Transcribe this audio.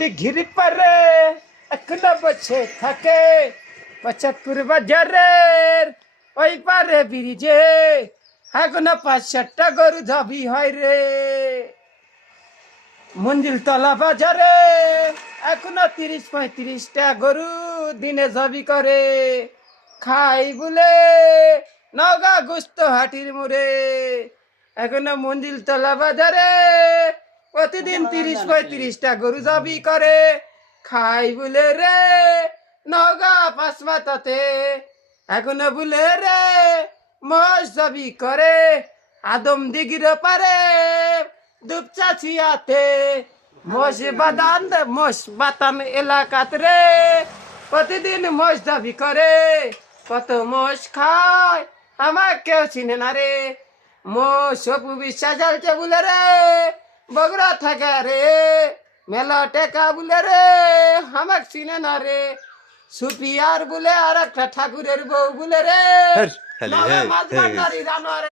দিঘির পারে এখনো বসে থাকে পঁচাত্তর বাজারের ওই পারে ব্রিজে এখনো 5-7টা গরু ধাবি হয় রে। মঞ্জিল তলা বাজারে এখনো 30-35টা গরু দিনে জবি করে খাই বলে নওগাঁ গুস্ত হাটির মোড়ে। এখনো মঞ্জিল তলা বাজারে প্রতিদিন 30-35টা গরু জবি করে খাই বলে রে নওগাঁ পাঁচমাথাতে। এখনো বলে রে মোষ জবি করে আদম দিঘির পারে দুপচাচিয়াতে মোষ বাতান এলাকাত রে প্রতিদিন মোষ দাবি করে কত মোষ খায় আমার কেউ চিনে না রে। মোষ অপু বিশ্বাস চলছে বলে রে বগুড়া থাকে রে মেলা টেকা বলে রে আমার চিনে না রে। সুপিয়ার বলে আর একটা ঠাকুরের বউ বলে রে খালি মাছ ভান্ডারি রানোয়ার